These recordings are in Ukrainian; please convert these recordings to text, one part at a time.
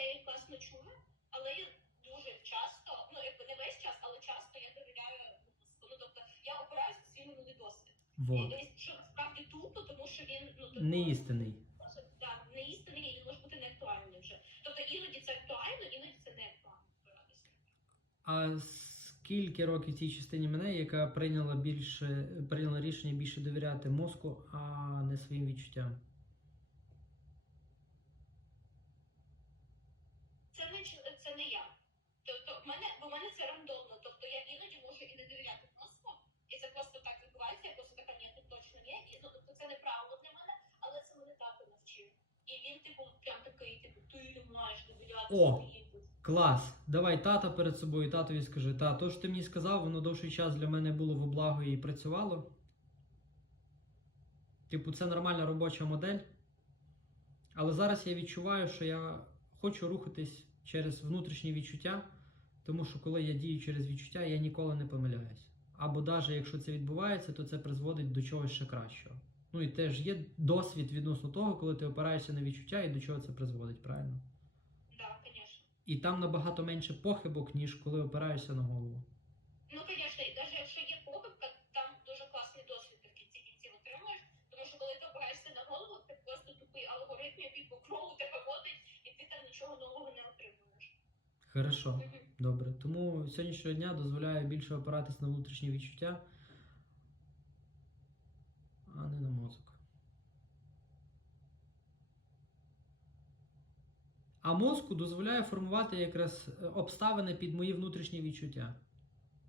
я їх класно чую, але я дуже часто, ну якби не весь час, але часто я довіряю мозку. Ну тобто я опираюся на свій минулий досвід. Вот. І, що насправді тупо, тому що він ну типу, Не істинний. Так, не істинний і може бути неактуальним вже. Тобто іноді це актуально, іноді це не актуально. А скільки років цій частині мене, яка прийняла більше прийняла рішення більше довіряти мозку, а не своїм відчуттям? Це не ч- це не я. Тобто в мене, бо в мене це рандомно. Тобто я іноді можу і не довіряти мозку, і це просто так відбувається, я просто така, ні, тут точно ні. І ну, тобто це неправило для мене, але це мене тато навчив. І він, типу, прям такий, типу, ти не маєш довіряти О! своїм. Клас! Давай тата перед собою, татові скажи, та, то, що ти мені сказав, воно довший час для мене було в облагу і працювало. Типу, це нормальна робоча модель. Але зараз я відчуваю, що я хочу рухатись через внутрішні відчуття, тому що коли я дію через відчуття, я ніколи не помиляюсь. Або навіть якщо це відбувається, то це призводить до чогось ще кращого. Ну і теж є досвід відносно того, коли ти опираєшся на відчуття і до чого це призводить, правильно? Так, звісно. І там набагато менше похибок, ніж коли опираєшся на голову. Ну, звісно, і навіть якщо є похибка, там дуже класний досвід ти в кінці кінців отримуєш. Тому що коли ти опираєшся на голову, це просто тупий алгоритм, який по кругу тебе водить, і ти там нічого нового не отримуєш. Хорошо, добре. Тому сьогоднішнього дня дозволяю більше опиратись на внутрішні відчуття, а не на мозок. А мозку дозволяє формувати якраз е, обставини під мої внутрішні відчуття.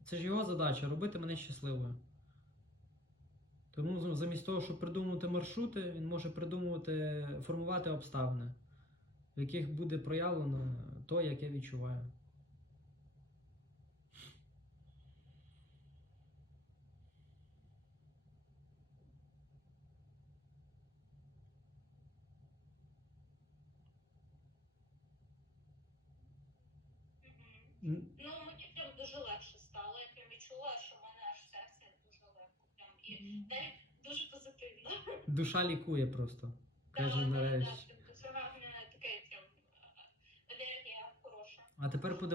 Це ж його задача робити мене щасливою. Тому замість того, щоб придумувати маршрути, він може придумувати, формувати обставини, в яких буде проявлено то, як я відчуваю. Ну, мені прям дуже легше стало. Я прям відчула, що в мене аж серце дуже легко. Прям і навіть дуже позитивно. Душа лікує просто. Каже нарешті. А тепер подивись.